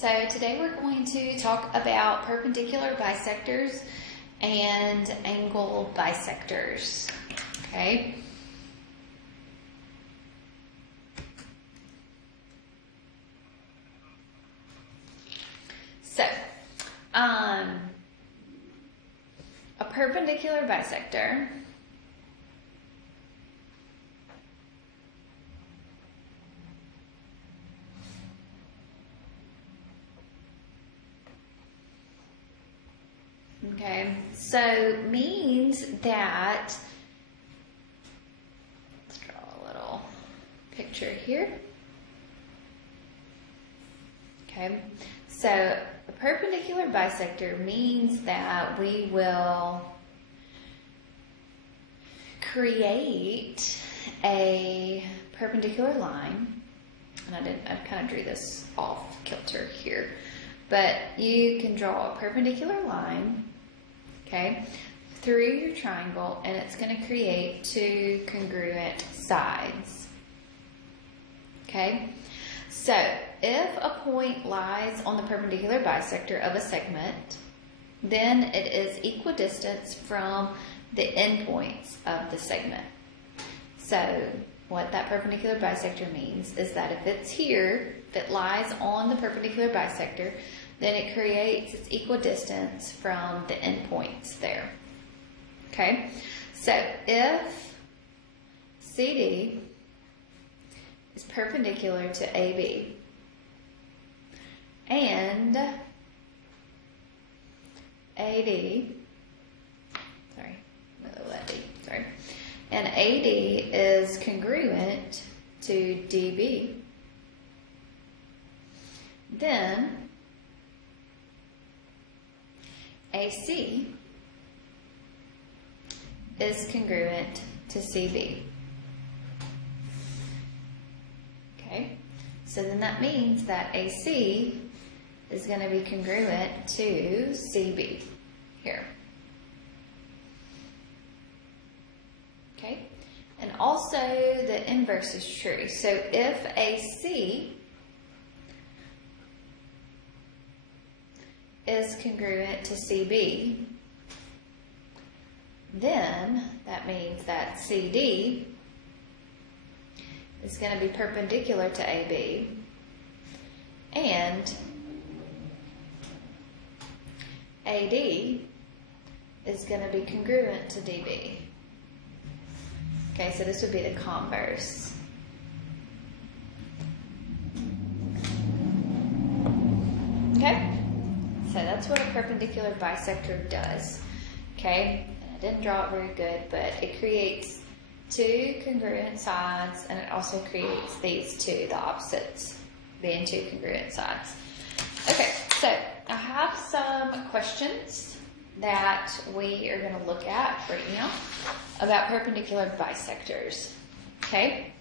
So today we're going to talk about perpendicular bisectors and angle bisectors. Okay. So, a perpendicular bisector means that, let's draw a little picture here. Okay, so a perpendicular bisector means that we will create a perpendicular line, and I kind of drew this off kilter here, but you can draw a perpendicular line, okay, through your triangle, and it's going to create two congruent sides. Okay, so if a point lies on the perpendicular bisector of a segment, then it is equidistant from the endpoints of the segment. So what that perpendicular bisector means is that if it's here, if it lies on the perpendicular bisector, then it creates its equidistance from the endpoints there. Okay, so if CD is perpendicular to AB and AD, and AD is congruent to DB, then AC is congruent to CB. Okay, so then that means that AC is going to be congruent to CB here. Okay, and also the inverse is true. So if AC is congruent to CB, then that means that CD is going to be perpendicular to AB and AD is going to be congruent to DB. Okay, so this would be the converse. Okay, so that's what a perpendicular bisector does. Okay, and I didn't draw it very good, but it creates two congruent sides, and it also creates these two, the opposites, being two congruent sides. Okay, so I have some questions that we are going to look at right now about perpendicular bisectors. Okay,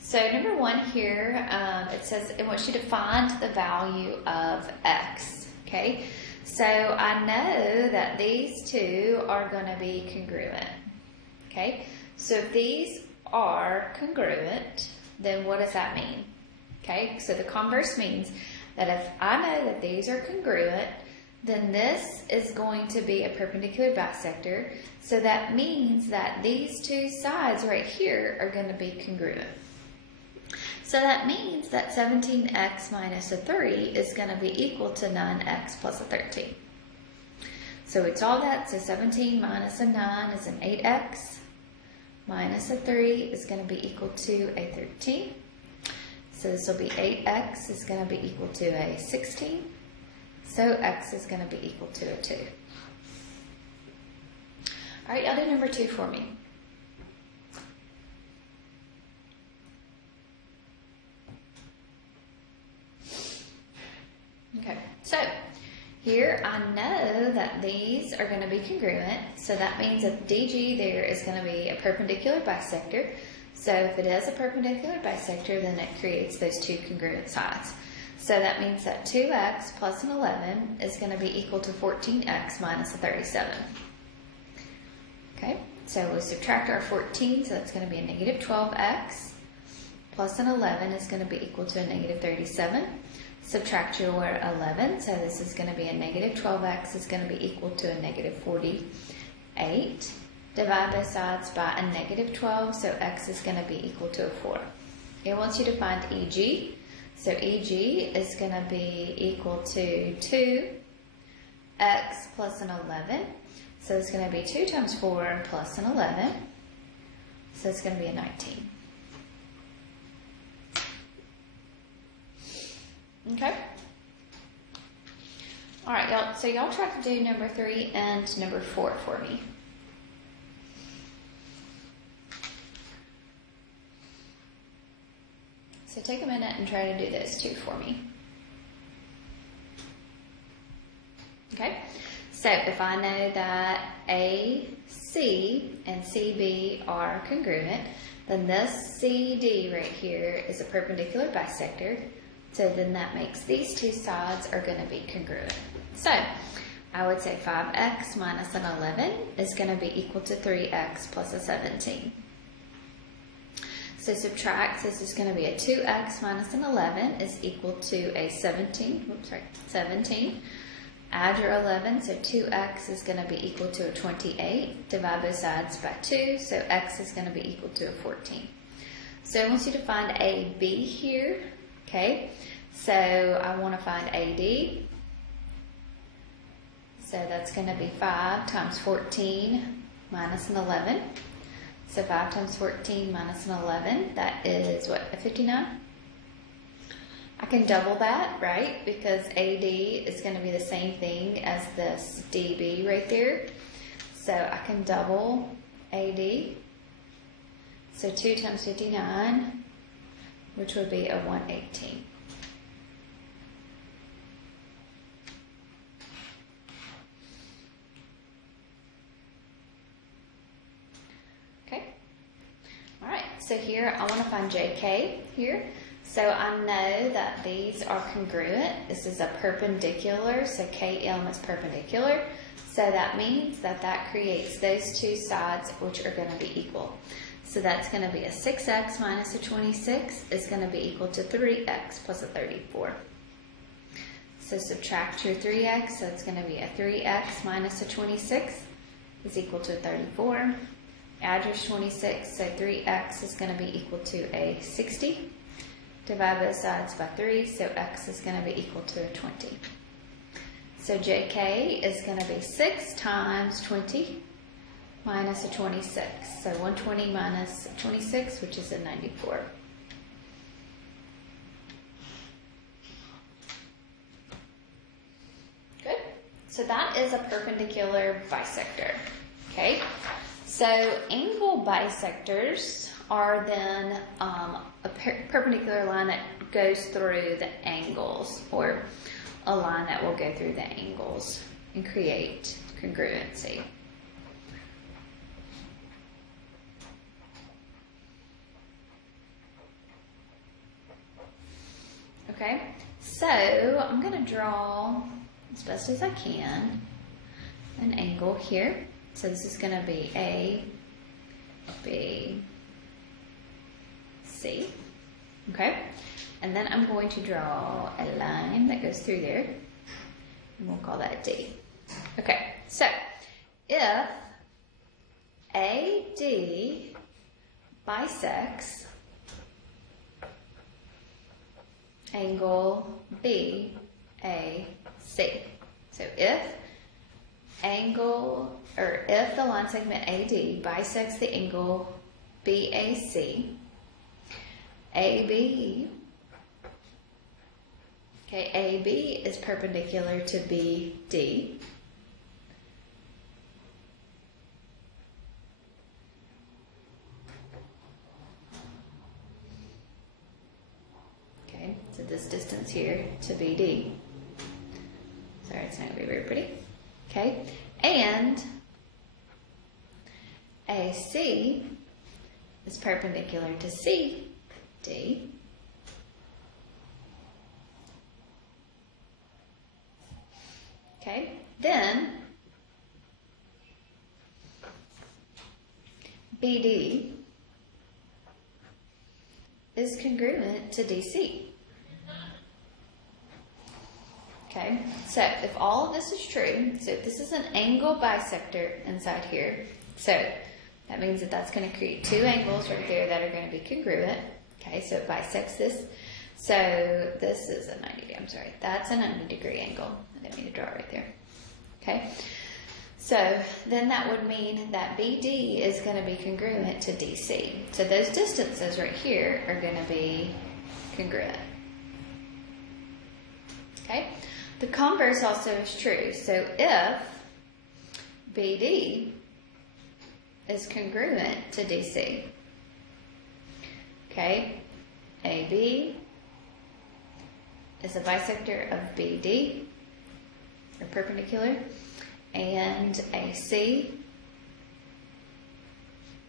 so number one here, it says it wants you to find the value of x. Okay, so I know that these two are going to be congruent. Okay, so if these are congruent, then what does that mean? Okay, so the converse means that if I know that these are congruent, then this is going to be a perpendicular bisector. So that means that these two sides right here are going to be congruent. So that means that 17x minus a 3 is going to be equal to 9x plus a 13. So we solve that. So 17 minus a 9 is an 8x. Minus a 3 is going to be equal to a 13. So this will be 8x is going to be equal to a 16. So x is going to be equal to a 2. All right, y'all do number 2 for me. Okay, so here I know that these are going to be congruent. So that means that DG there is going to be a perpendicular bisector. So if it is a perpendicular bisector, then it creates those two congruent sides. So that means that 2x plus an 11 is going to be equal to 14x minus a 37. Okay, so we subtract our 14, so that's going to be a negative 12x, plus an 11 is going to be equal to a negative 37. Subtract your 11, so this is going to be a negative 12x is going to be equal to a negative 48. Divide both sides by a negative 12, so x is going to be equal to a 4. It wants you to find EG, so EG is going to be equal to 2x plus an 11, so it's going to be 2 times 4 plus an 11, so it's going to be a 19. Okay. All right, y'all. So y'all try to do number 3 and number 4 for me. So take a minute and try to do those 2 for me. Okay. So if I know that AC and CB are congruent, then this CD right here is a perpendicular bisector. So then that makes these 2 sides are going to be congruent. So I would say 5x minus an 11 is going to be equal to 3x plus a 17. So subtract, this is going to be a 2x minus an 11 is equal to a 17. 17. Add your 11, so 2x is going to be equal to a 28. Divide both sides by 2, so x is going to be equal to a 14. So I want you to find AB here. Okay, so I want to find AD. So that's going to be 5 times 14 minus an 11. So 5 times 14 minus an 11, that is what, a 59? I can double that, right? Because AD is going to be the same thing as this DB right there. So I can double AD. So 2 times 59, which would be a 118. Okay. All right, so here I want to find JK here. So I know that these are congruent. This is a perpendicular, so KM is perpendicular. So that means that that creates those 2 sides which are going to be equal. So that's going to be a 6x minus a 26 is going to be equal to 3x plus a 34. So subtract your 3x, so it's going to be a 3x minus a 26 is equal to a 34. Add your 26, so 3x is going to be equal to a 60. Divide both sides by 3, so x is going to be equal to a 20. So JK is going to be 6 times 20 minus a 26. So 120 minus 26, which is a 94. Good. So that is a perpendicular bisector. Okay. So angle bisectors are then a perpendicular line that goes through the angles, or a line that will go through the angles and create congruency. Okay, so I'm going to draw as best as I can an angle here. So this is going to be A, B, C. Okay, and then I'm going to draw a line that goes through there, and we'll call that D. Okay, so if AD bisects angle BAC, so if the line segment AD bisects the angle BAC, AB, okay, AB is perpendicular to BD. Okay, so this distance here to BD. Sorry, it's not going to be very pretty. Okay, and AC is perpendicular to CD. Okay, then BD is congruent to DC. Okay, so if all of this is true, so if this is an angle bisector inside here, so that means that that's going to create two angles right there that are going to be congruent. Okay, so it bisects this. So this is a 90 degree, I'm sorry, that's a 90-degree angle. I didn't mean to draw it right there. Okay, so then that would mean that BD is going to be congruent to DC. So those distances right here are going to be congruent. Okay, the converse also is true. So if BD is congruent to DC, okay, AB is a bisector of BD, or perpendicular, and AC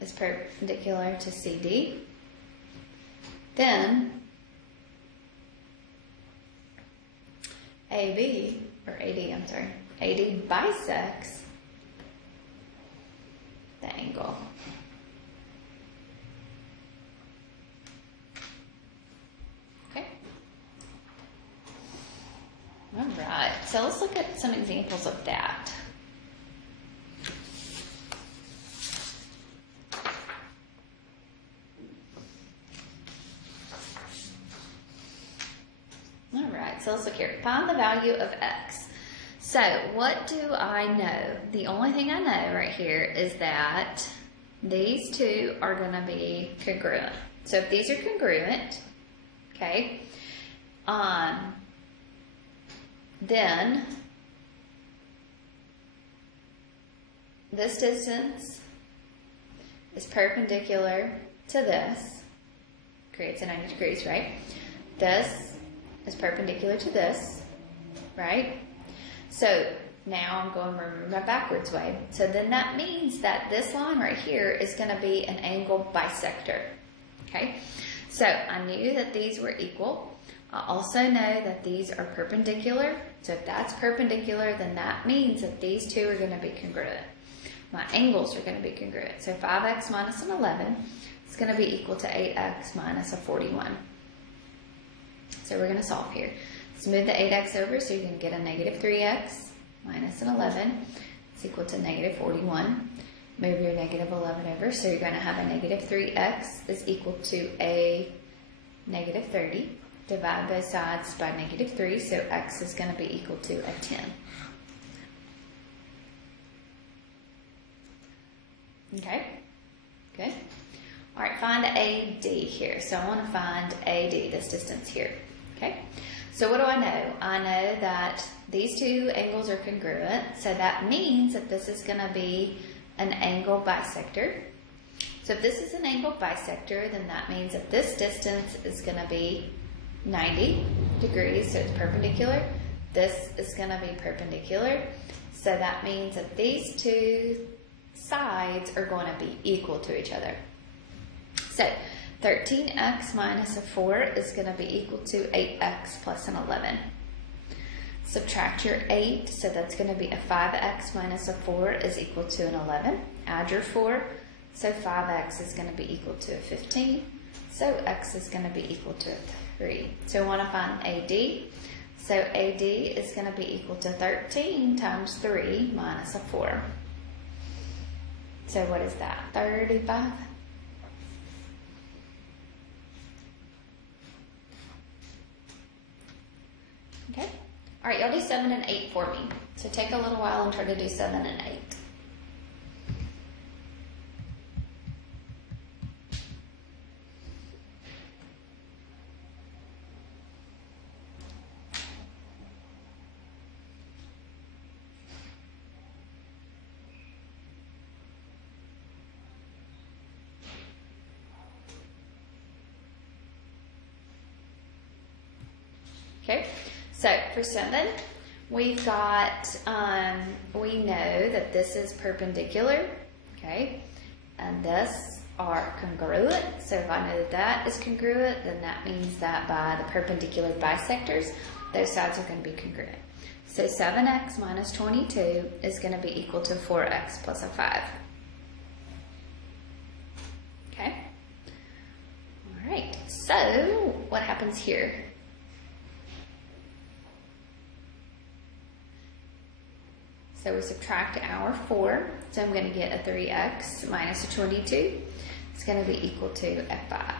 is perpendicular to CD, then AD bisects the angle. Okay. All right, so let's look at some examples of that. All right, so let's look here. Find the value of x. So what do I know? The only thing I know right here is that these two are going to be congruent. So if these are congruent, okay, then this distance is perpendicular to this, creates a 90 degrees, right? This is perpendicular to this, right? So now I'm going my backwards way. So then that means that this line right here is going to be an angle bisector, okay? So I knew that these were equal. I also know that these are perpendicular. So if that's perpendicular, then that means that these two are going to be congruent. My angles are going to be congruent. So 5x minus an 11 is going to be equal to 8x minus a 41. So we're going to solve here. Let's move the 8x over, so you're going to get a negative 3x minus an 11 is equal to negative 41. Move your negative 11 over, so you're going to have a negative 3x is equal to a negative 30. Divide both sides by negative 3, so x is going to be equal to a 10. Okay, good. All right, find AD here. So I want to find AD, this distance here. Okay, so what do I know? I know that these two angles are congruent, so that means that this is going to be an angle bisector. So if this is an angle bisector, then that means that this distance is going to be 90 degrees, so it's perpendicular. This is going to be perpendicular, so that means that these two sides are going to be equal to each other. So 13x minus a 4 is going to be equal to 8x plus an 11. Subtract your 8, so that's going to be a 5x minus a 4 is equal to an 11. Add your 4, so 5x is going to be equal to a 15. So x is going to be equal to a 3. So we want to find AD. So AD is going to be equal to 13 times 3 minus a 4. So what is that? 35? Okay. All right, y'all do 7 and 8 for me. So take a little while and try to do 7 and 8. Okay, so for 7, we've got, we know that this is perpendicular, okay, and this are congruent. So if I know that that is congruent, then that means that by the perpendicular bisectors, those sides are going to be congruent. So 7x minus 22 is going to be equal to 4x plus a 5. Okay, all right, so what happens here? So we subtract our 4. So I'm going to get a 3x minus a 22. It's going to be equal to a 5.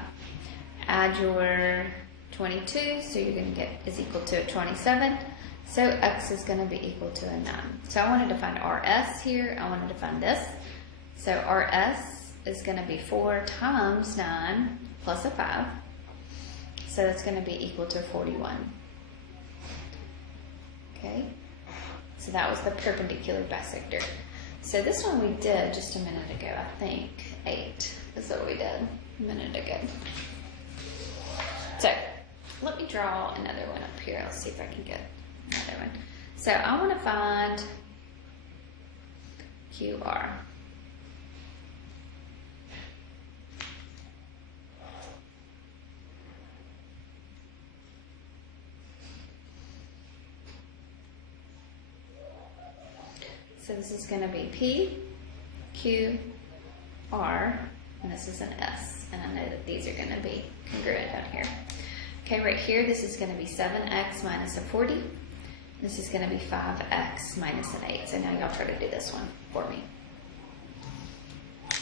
Add your 22, so you're going to get is equal to a 27. So x is going to be equal to a 9. So I wanted to find RS here. I wanted to find this. So RS is going to be 4 times 9 plus a 5. So that's going to be equal to 41. Okay. So that was the perpendicular bisector. So this one we did just a minute ago, I think. 8 is what we did a minute ago. So let me draw another one up here. Let's see if I can get another one. So I want to find QR. So this is going to be P, Q, R, and this is an S. And I know that these are going to be congruent down here. Okay, right here, this is going to be 7x minus a 40. This is going to be 5x minus an 8. So now y'all try to do this one for me. I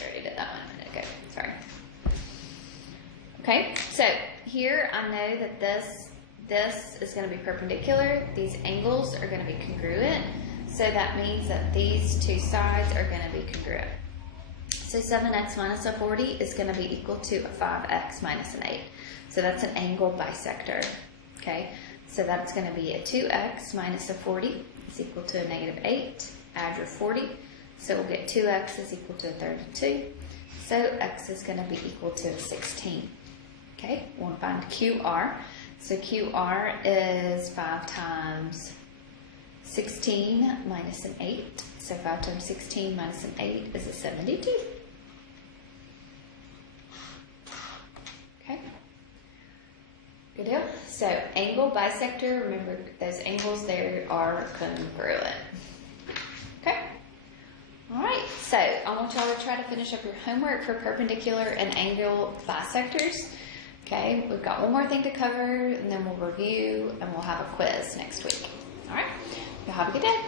already did that one a minute ago. Sorry. Okay, so here I know that this is going to be perpendicular. These angles are going to be congruent. So that means that these two sides are going to be congruent. So 7x minus a 40 is going to be equal to a 5x minus an 8. So that's an angle bisector. Okay, so that's going to be a 2x minus a 40 is equal to a negative 8. Add your 40. So we'll get 2x is equal to a 32. So x is going to be equal to a 16. Okay, we'll find QR. So QR is 5 times 16 minus an 8. So 5 times 16 minus an 8 is a 72. Okay. Good deal. So angle bisector, remember those angles there are congruent. Okay. All right. So I want y'all to try to finish up your homework for perpendicular and angle bisectors. Okay. We've got one more thing to cover, and then we'll review, and we'll have a quiz next week. All right. Y'all have a good day.